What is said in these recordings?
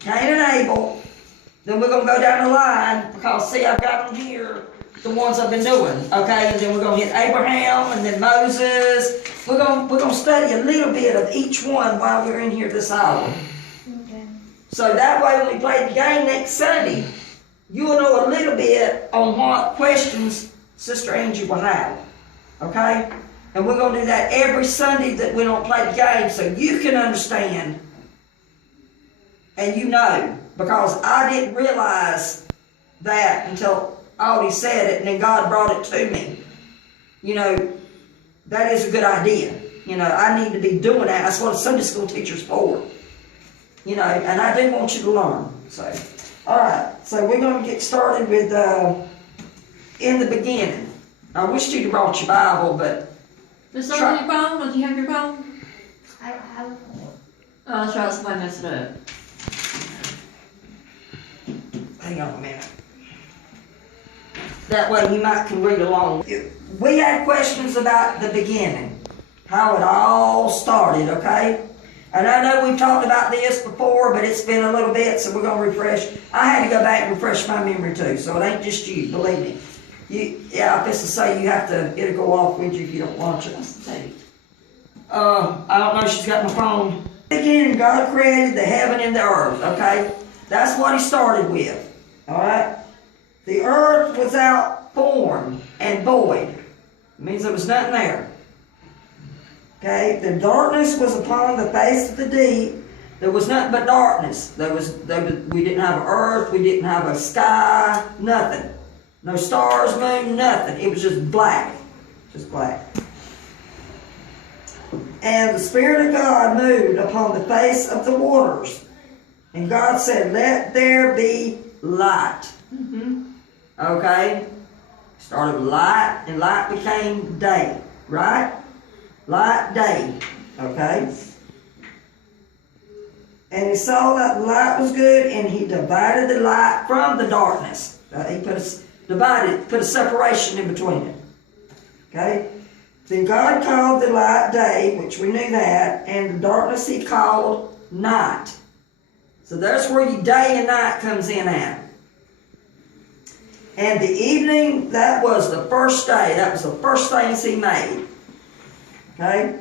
Cain and Abel. Then we're going to go down the line, because see, I've got them here, the ones I've been doing, okay? And then we're going to hit Abraham, and then Moses. We're going to study a little bit of each one while we're in here this hour. Okay. So that way when we play the game next Sunday, you will know a little bit on what questions Sister Angie will have, okay? And we're going to do that every Sunday that we don't play the game, so you can understand and you know, because I didn't realize that until Audie said it, and then God brought it to me. You know, that is a good idea. You know, I need to be doing that. That's what a Sunday school teacher's for. You know, and I do want you to learn. So, all right. So we're going to get started with in the beginning. I wish you'd brought your Bible, but There's something on your phone? Don't you have your phone? I don't have a phone. Oh, that's right. Somebody messed it up. hang on a minute. That way you might can read along. We had questions about the beginning, how it all started, okay? And I know we've talked about this before, but it's been a little bit, so we're going to refresh. I had to go back and refresh my memory too, so it ain't just you, believe me. Yeah, if it's to say you have to, it'll go off with you if you don't watch it. I don't know, she's got my phone. Beginning, God created the heaven and the earth, okay? That's what he started with, all right? The earth was out formed and void. It means there was nothing there. Okay, the darkness was upon the face of the deep. There was nothing but darkness. We didn't have an earth, we didn't have a sky, nothing. No stars, moon, nothing. It was just black. Just black. And the Spirit of God moved upon the face of the waters. And God said, let there be light. Okay? Started with light, and light became day. Right? Light, day. Okay? And he saw that the light was good, and he divided the light from the darkness. He put a separation in between it. Okay? Then God called the light day, which we knew that, and the darkness he called night. So that's where your day and night comes in at. And the evening, that was the first day. That was the first things he made. Okay?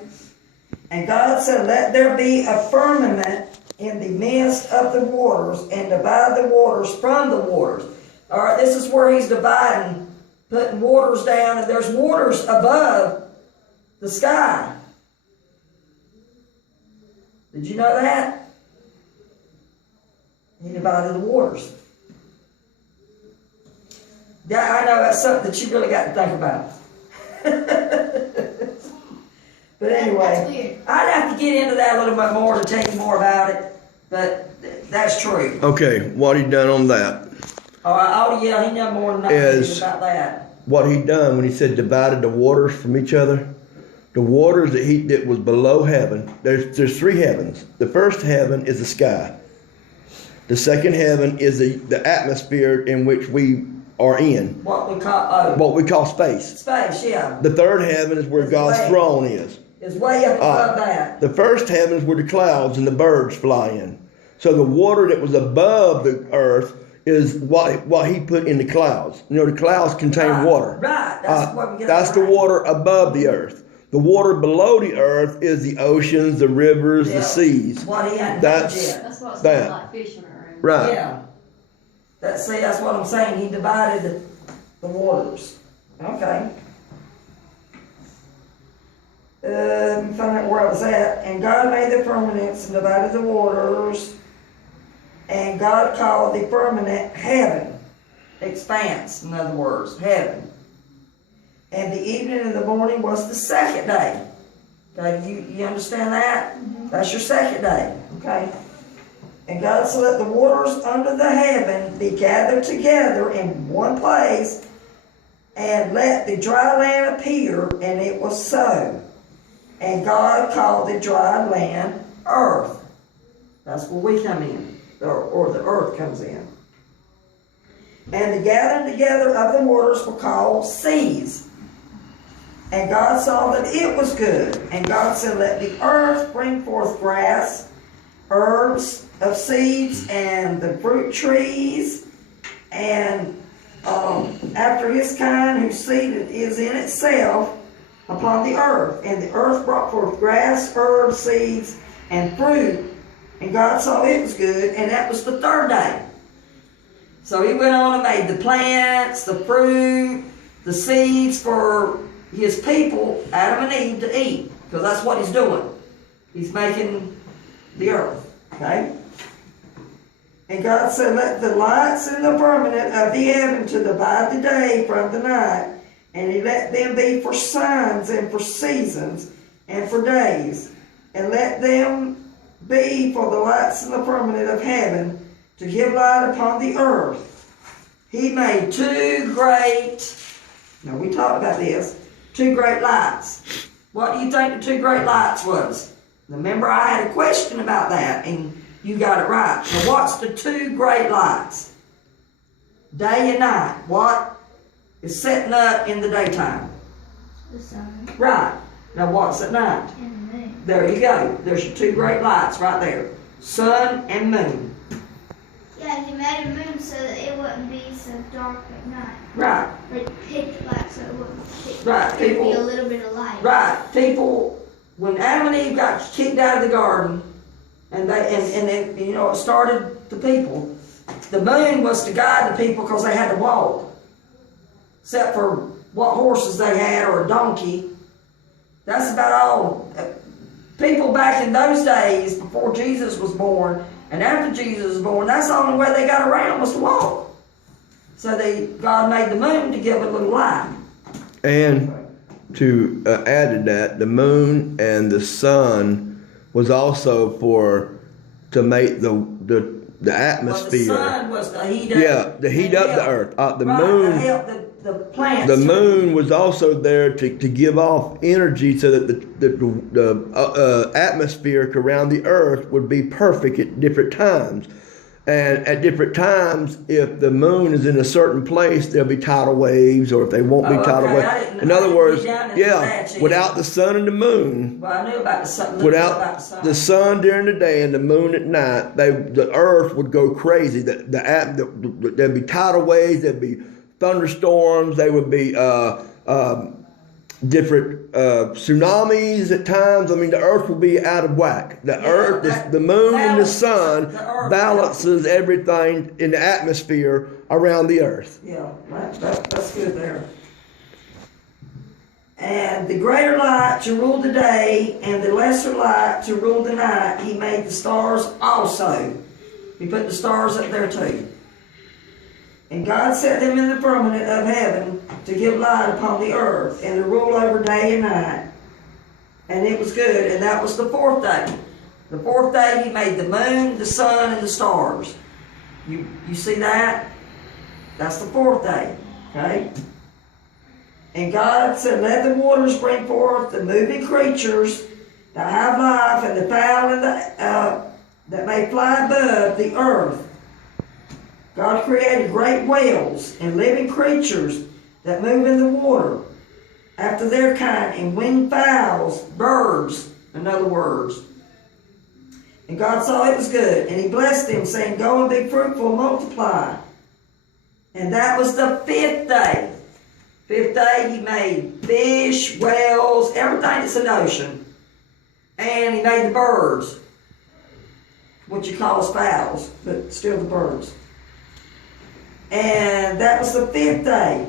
And God said, let there be a firmament in the midst of the waters, and divide the waters from the waters. All right, this is where he's dividing, putting waters down, and there's waters above the sky. Did you know that? He divided the waters. Yeah, I know that's something that you really got to think about. But anyway, I'd have to get into that a little bit more to tell you more about it, but that's true. Okay, what he done on that? Oh yeah, he done more than I did about that. What he done when he said divided the waters from each other, the waters that was below heaven. There's three heavens. The first heaven is the sky. The second heaven is the atmosphere in which we are in. What we call space. Space, yeah. The third heaven is where God's throne is. It's way up above that. The first heaven is where the clouds and the birds fly in. So the water that was above the earth is what he put in the clouds. You know, the clouds contain water. Right. That's what we get. That's the water above the earth. The water below the earth is the oceans, the rivers, the seas. What he hadn't That's what smells like fish in our room. Right. Yeah. That's what I'm saying. He divided the waters. Okay. Let me find out where I was at. And God made the firmaments and divided the waters. And God called the firmament heaven. Expanse, in other words, heaven. And the evening and the morning was the second day. Okay, you understand that? That's your second day. Okay. And God said, let the waters under the heaven be gathered together in one place, and let the dry land appear, and it was so. And God called the dry land earth. That's where we come in, or the earth comes in. And the gathering together of the waters were called seas. And God saw that it was good. And God said, let the earth bring forth grass, herbs, of seeds and the fruit trees, and after his kind, whose seed is in itself upon the earth. And the earth brought forth grass, herbs, seeds, and fruit. And God saw it was good, and that was the third day. So he went on and made the plants, the fruit, the seeds for his people, Adam and Eve, to eat. Because that's what he's doing. He's making the earth. Okay? And God said, let the lights in the firmament of the heaven to divide the day from the night, and he let them be for signs and for seasons and for days, and let them be for the lights in the firmament of heaven to give light upon the earth. He made two great, now we talked about this, two great lights. What do you think the two great lights was? Remember, I had a question about that, and you got it right. Now, what's the two great lights? Day and night. What is setting up in the daytime? The sun Right. Now, what's at night? and the moon. There you go. There's your two great lights right there. Sun and moon. Yeah, he made a moon so that it wouldn't be so dark at night. Right. Like pitch black so it wouldn't Right. There'd be a People, little bit of light. right. People, when Adam and Eve got kicked out of the garden, and then, you know, it started the people. The moon was to guide the people because they had to walk. Except for what horses they had or a donkey. That's about all. People back in those days, before Jesus was born, and after Jesus was born, that's the only way they got around was to walk. So God made the moon to give a little light. And to add to that, the moon and the sun was also to make the atmosphere. Well, the sun was to heat up. Yeah, to heat up the earth. The moon. To help the plants. The moon was also there to give off energy so that the atmosphere around the earth would be perfect at different times. And at different times, if the moon is in a certain place, there'll be tidal waves, or if they won't be tidal waves. In other words, without the sun and the moon, Well, I knew about the sun. without the sun during the day and the moon at night, the earth would go crazy. There'd be tidal waves, there'd be thunderstorms, there would be different tsunamis at times. I mean, the earth will be out of whack. The moon and the sun balances everything in the atmosphere around the earth. Yeah, that's good there. And the greater light to rule the day, and the lesser light to rule the night. He made the stars also. He put the stars up there too. And God set them in the firmament of heaven to give light upon the earth, and to rule over day and night. And it was good, and that was the fourth day. The fourth day he made the moon, the sun, and the stars. You see that? That's the fourth day, okay? And God said, let the waters bring forth the moving creatures that have life, and the fowl and that may fly above the earth. God created great whales and living creatures that move in the water after their kind, and winged fowls, birds, in other words. And God saw it was good, and he blessed them, saying, go and be fruitful, multiply. And that was the fifth day. Fifth day he made fish, whales, everything that's in the ocean. And he made the birds, what you call as fowls, but still the birds. And that was the fifth day.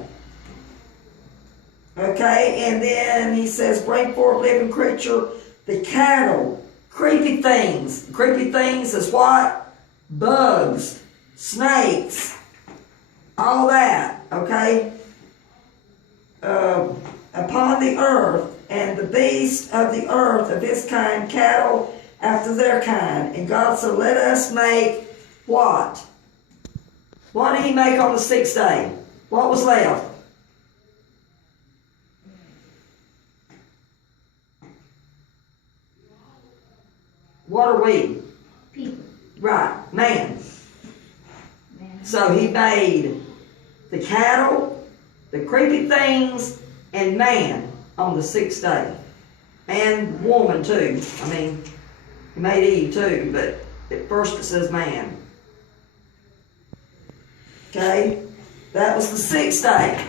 Okay, and then he says, bring forth living creature, the cattle, creepy things. Creepy things is what? Bugs, snakes, all that, okay? Upon the earth, and the beasts of the earth of his kind, cattle after their kind. And God said, let us make what? What did he make on the sixth day? What was left? What are we? People. Right, man. Man. So he made the cattle, the creepy things, and man on the sixth day. And woman too. I mean, he made Eve too, but At first it says man. Okay? That was the 6th day.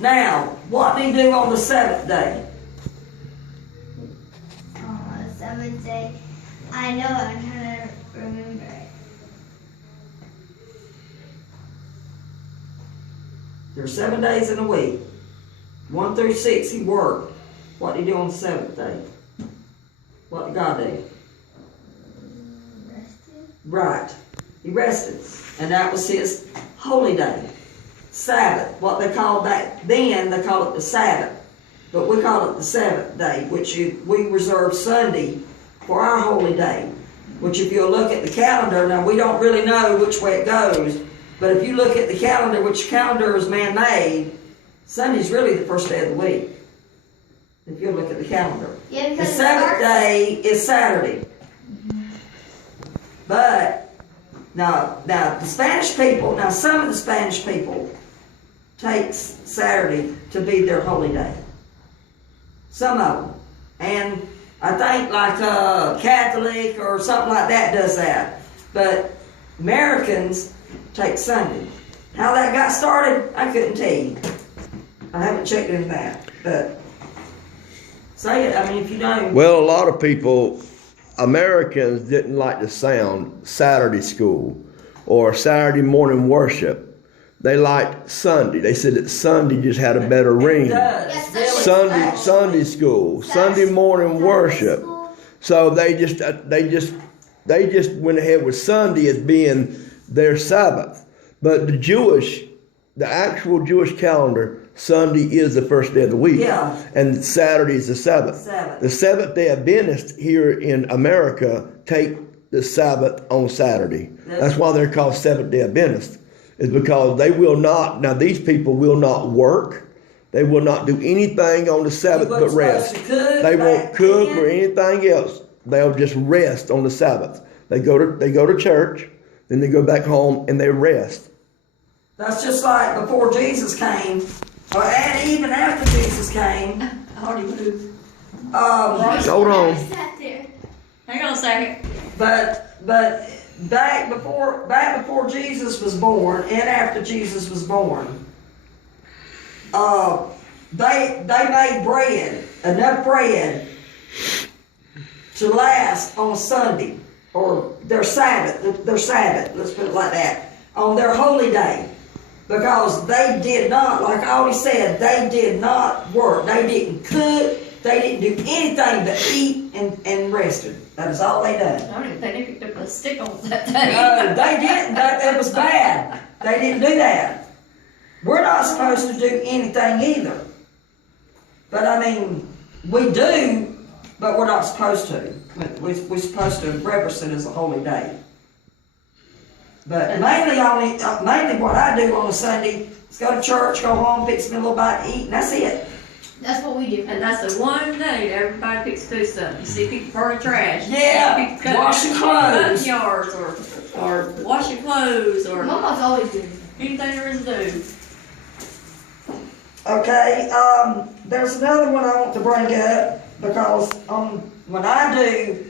Now, what did he do on the 7th day? Oh, the 7th day. I know, I'm trying to remember it. There are 7 days in a week. 1 through 6 he worked. What did he do on the 7th day? What did God do? Rested? Right. He rested. And that was his holy day. Sabbath. What they called that then, they call it the Sabbath. But we call it the 7th day, which we reserve Sunday for our holy day. Which if you'll look at the calendar, now we don't really know which way it goes, but if you look at the calendar, which calendar is man-made, Sunday's really the first day of the week. If you look at the calendar. Yeah, The because 7th day is Saturday. But, now the Spanish people, now some of the Spanish people take Saturday to be their holy day. Some of them. And I think like a Catholic or something like that does that. But Americans take Sunday. How that got started, I couldn't tell you. I haven't checked into that. But say it, I mean, if you don't. Well, a lot of people, Americans didn't like the sound Saturday school or Saturday morning worship. They liked Sunday. They said that Sunday just had a better ring. It does. Yes, really. Sunday school, Sunday morning worship. So they just went ahead with Sunday as being their Sabbath. But the actual Jewish calendar, Sunday is the first day of the week. Yeah. And Saturday is the Sabbath. Sabbath. The Seventh-day Adventists here in America take the Sabbath on Saturday. That's why they're called Seventh-day Adventists. Is because they will not, now these people will not work. They will not do anything on the Sabbath but rest. They won't cook or anything else. They'll just rest on the Sabbath. They go to church, then they go back home and they rest. That's just like before Jesus came, and even after Jesus came. I already moved. Hold on. Sat there. Hang on a second. But back before Jesus was born and after Jesus was born, they made bread, enough bread to last on Sunday, or their Sabbath, let's put it like that, on their holy day. Because they did not, like I already said, they did not work. They didn't cook. They didn't do anything but eat and rested. That is all they done. I don't even think they picked up a stick on that day. No, they didn't. It was bad. They didn't do that. We're not supposed to do anything either. But I mean, we do, but we're not supposed to. We're supposed to reverence it as a holy day. But mainly what I do on a Sunday is go to church, go home, fix me a little bite to eat, and that's it. That's what we do. And that's the one day that everybody picks food stuff. You see people burning trash. Yeah, People washing clothes. cutting yards or washing clothes or Mama's always doing it. anything there is to do. Okay, there's another one I want to bring up because when I do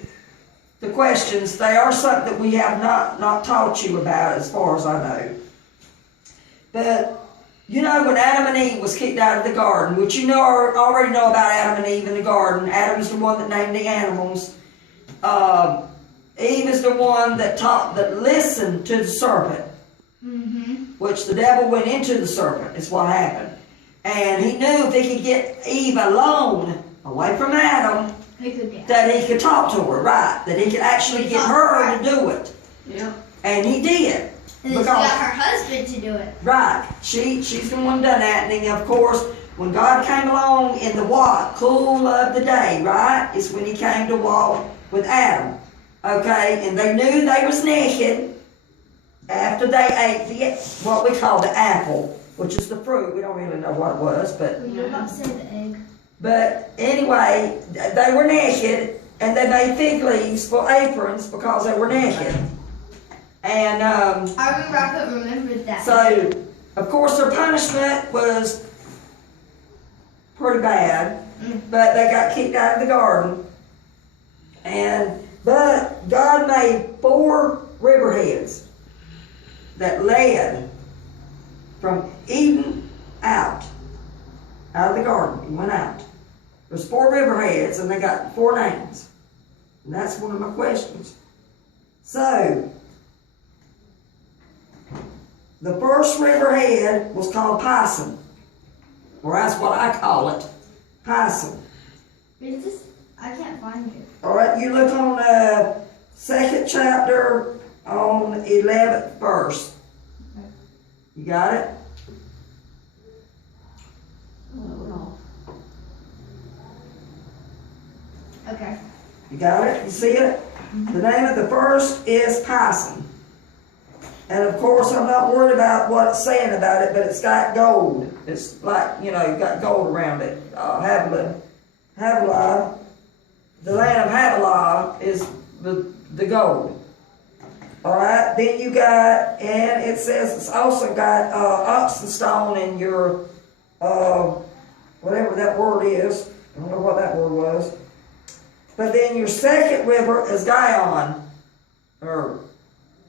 the questions, they are something that we have not taught you about as far as I know. But you know when Adam and Eve was kicked out of the garden, which you already know about Adam and Eve in the garden. Adam is the one that named the animals. Eve is the one that listened to the serpent, which the devil went into the serpent. Is what happened. And he knew if he could get Eve alone, away from Adam, that he could talk to her, right? That he could actually get her to do it. Yeah. And he did. And then she got her husband to do it. Right. She's the one done that. And then, of course, when God came along in the cool of the day, right, is when he came to walk with Adam. Okay? And they knew they was naked after they ate what we call the apple, which is the fruit. We don't really know what it was, but... You're about to say the egg. But anyway, they were naked, and they made fig leaves for aprons because they were naked. And I couldn't remember that. so, of course, their punishment was pretty bad, but they got kicked out of the garden. And But God made 4 riverheads that led from Eden out of the garden. He went out. There's 4 riverheads and they got 4 names. And that's one of my questions. So, the first riverhead was called Pison. Or that's what I call it, Pison. Is this? I can't find it. All right, you look on 2nd chapter on 11th verse. You got it? Okay. You got it? You see it? The name of the first is Pison. And of course, I'm not worried about what it's saying about it, but it's got gold. It's like, got gold around it. Havilah, the land of Havilah is the gold. All right, then you got, and it says it's also got oxen stone in your, whatever that word is. I don't know what that word was. But then your second river is Gihon, or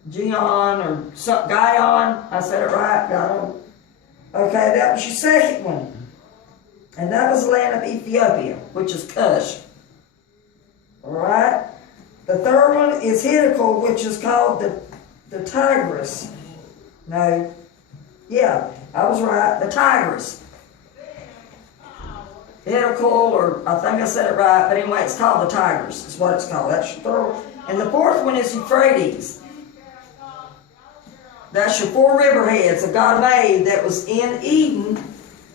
Gion, or Gihon. I said it right, Gihon. Okay, that was your second one. And that was the land of Ethiopia, which is Cush. All right. The third one is Hiddekel, which is called the Tigris. No, yeah, I was right. The Tigris. Hiddekel, or I think I said it right, but anyway, it's called the Tigris. Is what it's called. That's your third one. And the fourth one is Euphrates. That's your 4 riverheads that God made that was in Eden,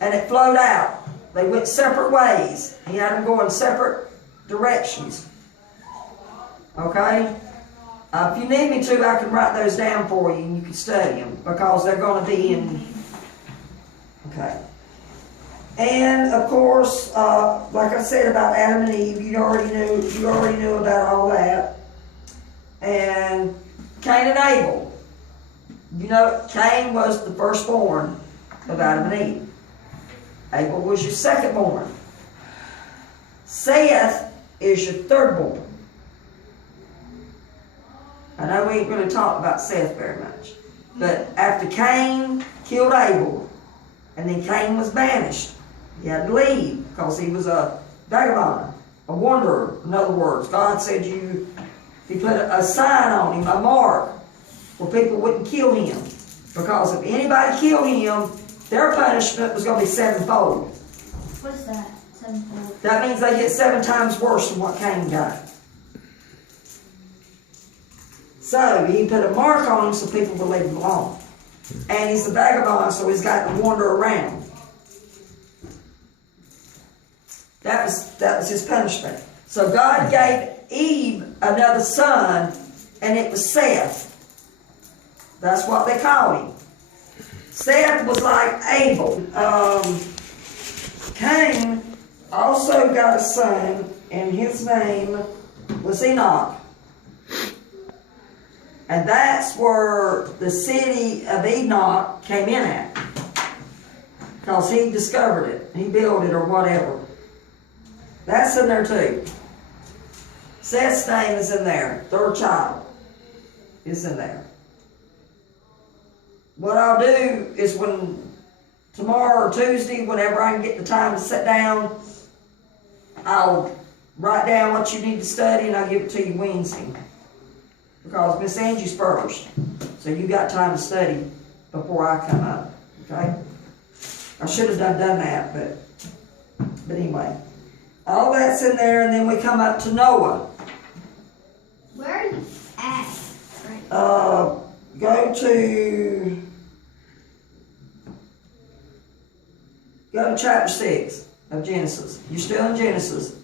and it flowed out. They went separate ways. He had them go in separate directions. Okay? If you need me to, I can write those down for you and you can study them because they're going to be in. Okay. And of course, like I said about Adam and Eve, you already knew about all that. And Cain and Abel. Cain was the firstborn of Adam and Eve. Abel was your secondborn. Seth is your thirdborn. I know we ain't really talked about Seth very much. But after Cain killed Abel, and then Cain was banished, he had to leave because he was a vagabond, a wanderer. In other words, God said he put a sign on him, a mark, where people wouldn't kill him. Because if anybody killed him, their punishment was going to be 7-fold. What's that? 7-fold? That means they get 7 times worse than what Cain got. So he put a mark on him so people would leave him alone. And he's a vagabond, so he's got to wander around. That was his punishment. So God gave Eve another son, and it was Seth. That's what they called him. Seth was like Abel. Cain also got a son, and his name was Enoch. And that's where the city of Enoch came in at. Because he discovered it. He built it or whatever. That's in there too. Seth's name is in there. Third child is in there. What I'll do is tomorrow or Tuesday, whenever I can get the time to sit down, I'll write down what you need to study and I'll give it to you Wednesday. Because Miss Angie's first. So you got time to study before I come up. Okay? I should have done that, but anyway. All that's in there, and then we come up to Noah. Where are you at? Right. Go to chapter 6 of Genesis. You're still in Genesis.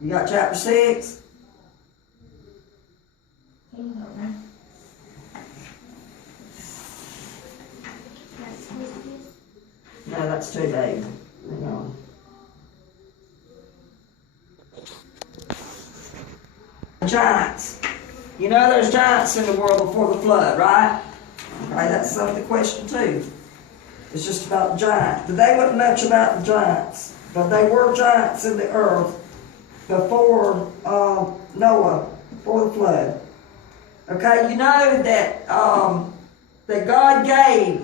You got chapter 6? Can you help me? That's pages? No, that's too big. Hang on. giants. You know there's giants in the world before the flood, right? Okay, that's the question too. It's just about the giants. But they wasn't much about the giants. But they were giants in the earth before Noah, before the flood. Okay, you know that that God gave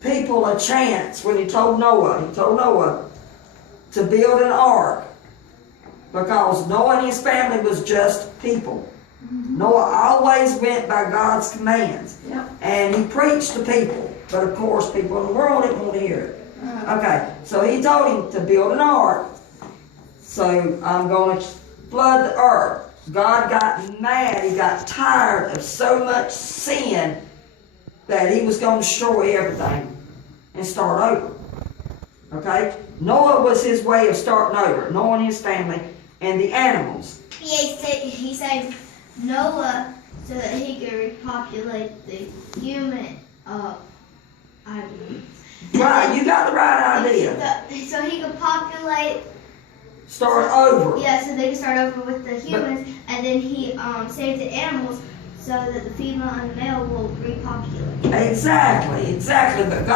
people a chance when he told Noah to build an ark, because Noah and his family was just people. Noah always went by God's commands. Yep. And he preached to people, but of course people in the world didn't want to hear it. Okay, so he told him to build an ark. So I'm going to flood the earth. God got mad. He got tired of so much sin that he was going to destroy everything and start over. Okay? Noah was his way of starting over. Noah and his family and the animals. He saved Noah so that he could repopulate the human island. Right, you got the right idea. So he could populate. Start over. Yeah, so they could start over with the humans, and then he saved the animals so that the female and the male will repopulate. Exactly. But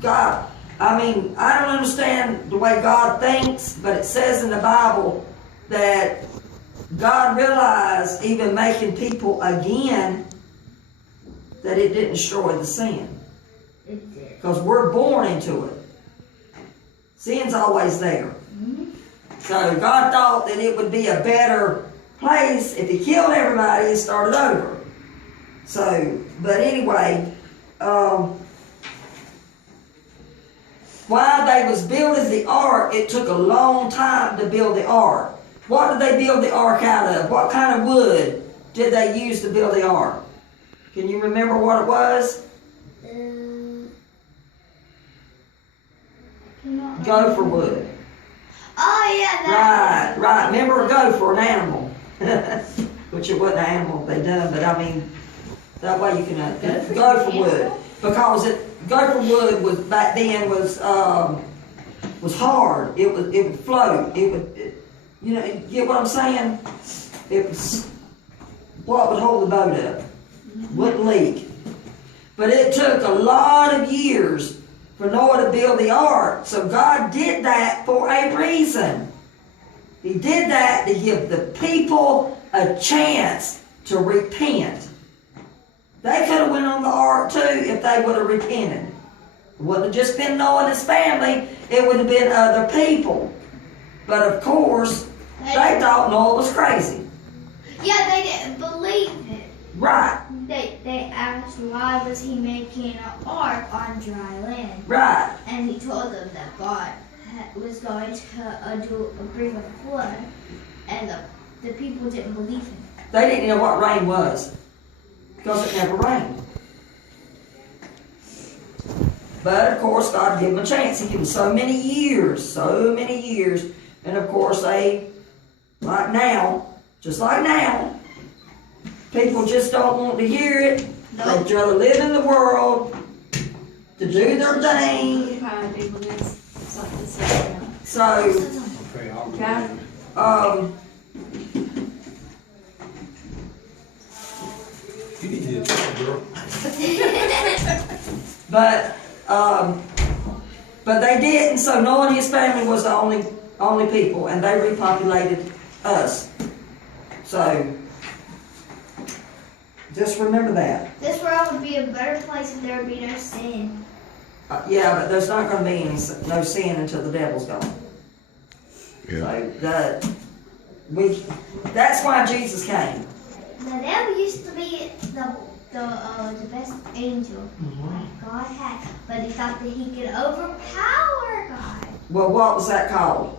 God, I mean, I don't understand the way God thinks, but it says in the Bible that God realized, even making people again, that it didn't destroy the sin. It did. Because we're born into it. Sin's always there. So God thought that it would be a better place if he killed everybody and started over. So, but anyway, while they was building the ark, it took a long time to build the ark. What did they build the ark out of? What kind of wood did they use to build the ark? Can you remember what it was? Gopher wood. Oh yeah, that. Right. Remember a gopher, an animal. Which it wasn't an animal they done, but I mean, that way you can, gopher wood. Because gopher wood was, back then was hard. It would float. You know, you get what I'm saying? It was what would hold the boat up. Wouldn't leak. But it took a lot of years for Noah to build the ark. So God did that for a reason. He did that to give the people a chance to repent. They could have went on the ark too if they would have repented. It wouldn't have just been Noah and his family. It would have been other people. But of course, they thought Noah was crazy. Yeah, they didn't believe it. Right. They asked why was he making an ark on dry land. Right. And he told them that God was going to bring a flood, and the people didn't believe him. They didn't know what rain was, because it never rained. But of course, God gave them a chance. He gave them so many years. And of course, just like now, people just don't want to hear it. Nope. They'd rather live in the world to do their thing. So, You need to tell girl. but they didn't. So Noah and his family was the only people, and they repopulated us. So just remember that. This world would be a better place if there would be no sin. Yeah, but there's not going to be no sin until the devil's gone. Yeah. So that's why Jesus came. The devil used to be the best angel God had, but he thought that he could overpower God. Well, what was that called?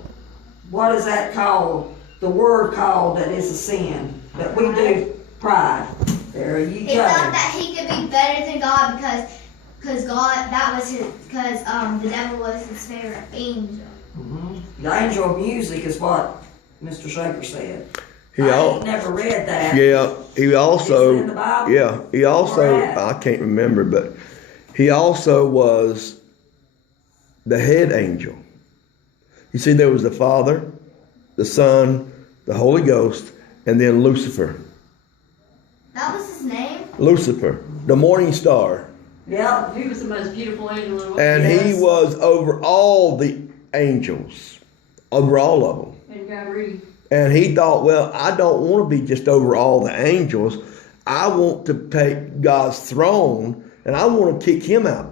What is that called? The word called that is a sin that we do. Pride. There you He go. thought that he could be better than God because the devil was his favorite angel. The angel of music is what Mr. Shaker said. He I ain't never read that. Yeah, he also, Is it in the Bible? yeah, he also, Where at? I can't remember, but he also was the head angel. You see, there was the Father, the Son, the Holy Ghost, and then Lucifer. That was his name? Lucifer, the morning star. Yep. He was the most beautiful angel in the world. And he Yes. was over all the angels, over all of them. And got ready. And he thought, well, I don't want to be just over all the angels. I want to take God's throne and I want to kick him out.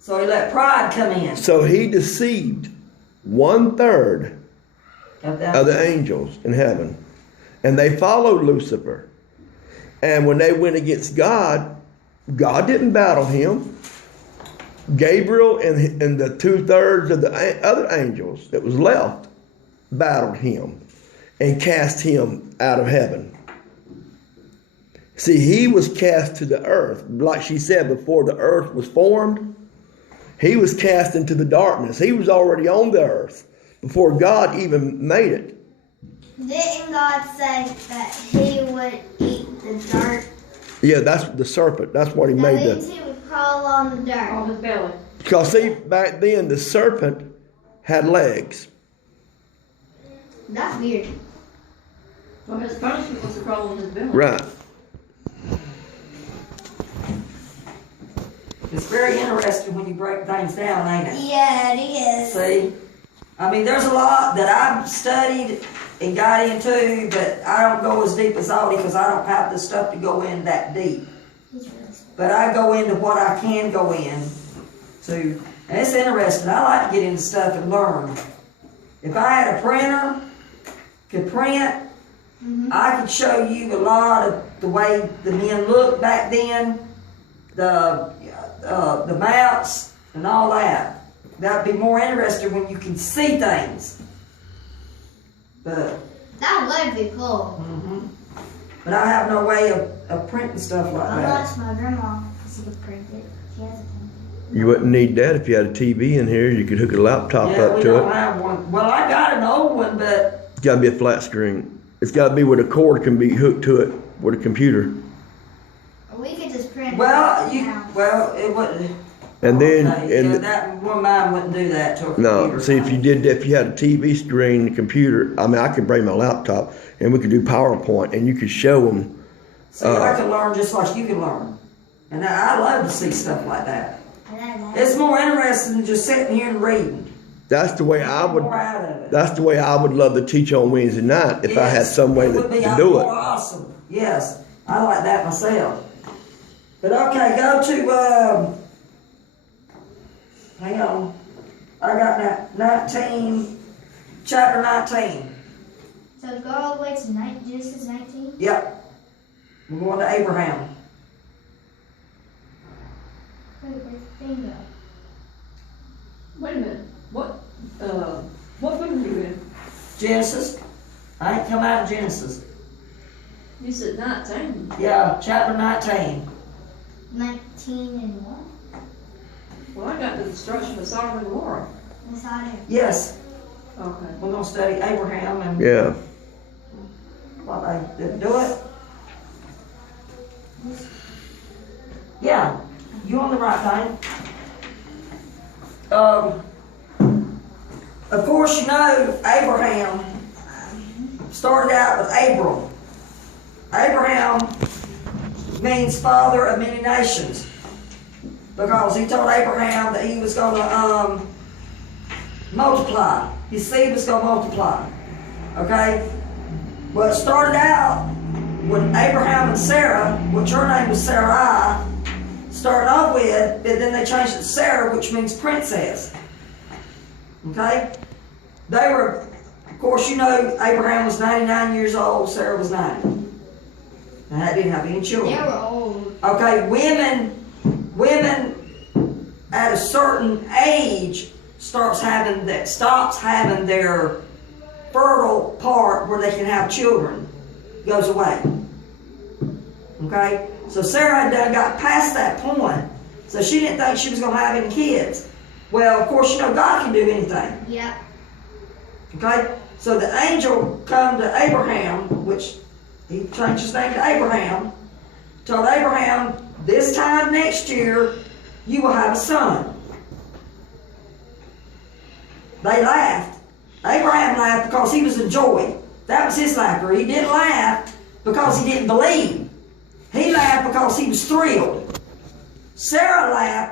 So he let pride come in. So he deceived 1/3 Of that. of the angels in heaven. And they followed Lucifer. And when they went against God, God didn't battle him. Gabriel and the 2/3 of the other angels that was left battled him and cast him out of heaven. See, he was cast to the earth. Like she said, before the earth was formed, he was cast into the darkness. He was already on the earth before God even made it. Didn't God say that he would eat the dirt? Yeah, that's the serpent. That's what he That made means the. he would crawl on the dirt. On his belly. Because see, back then the serpent had legs. That's weird. Well, his punishment was to crawl on his belly. Right. It's very interesting when you break things down, ain't it? Yeah, it is. See? I mean, there's a lot that I've studied and got into, but I don't go as deep as Audie because I don't have the stuff to go in that deep. He's really smart. But I go into what I can go in to. And it's interesting. I like to get into stuff and learn. If I had a printer, could print, I could show you a lot of the way the men looked back then, the maps and all that. That'd be more interesting when you can see things. But That would be cool. but I have no way of printing stuff like I'll that. watch my grandma because she could print it. She has a printer. You wouldn't need that if you had a TV in here. You could hook a laptop Yeah, up we to don't it. have one. Well, I got an old one, but It's got to be a flat screen. It's got to be where the cord can be hooked to it with a computer. Or we could just print well, it now. it wouldn't. And then, Okay, and yeah, that one mine wouldn't do that to a no, computer. see if you did that, if you had a TV screen, the computer. I mean, I could bring my laptop and we could do PowerPoint, and you could show them. See, I can learn just like you can learn, and I love to see stuff like that. I love that. It's more interesting than just sitting here and reading. That's the way I would. More out of it. That's the way I would love to teach on Wednesday night if I had Yes, some way it to would be do more it. awesome. Yes, I like that myself. But okay, go to hang on. I got 19, chapter 19. So go all the way to Genesis 19? Yep. We're going to Abraham. Wait, where's the thing go? Wait a minute. What book are you in? Genesis. I ain't come out of Genesis. You said 19. Yeah, chapter 19. 19 and what? Well, I got the destruction of Sodom and Gomorrah. Inside here. Yes, Okay. we're going to study Abraham and Yeah. what they didn't do it. Yeah, you on the right thing. Of course, you know Abraham started out with Abram. Abraham means father of many nations because he told Abraham that he was going to multiply. His seed was going to multiply. Okay? Well, it started out when Abraham and Sarah, which her name was Sarai, started off with, but then they changed it to Sarah, which means princess. Okay? They were, of course, you know, Abraham was 99 years old, Sarah was 90. And they didn't have any They children. were old. Okay, women at a certain age stops having their fertile part where they can have children, goes away. Okay, so Sarah had done got past that point, so she didn't think she was going to have any kids. Well, of course, you know God can do anything. Yep. Okay, so the angel come to Abraham, which he changed his name to Abraham, told Abraham, this time next year, you will have a son. They laughed. Abraham laughed because he was in joy. That was his laughter. He didn't laugh because he didn't believe. He laughed because he was thrilled. Sarah laughed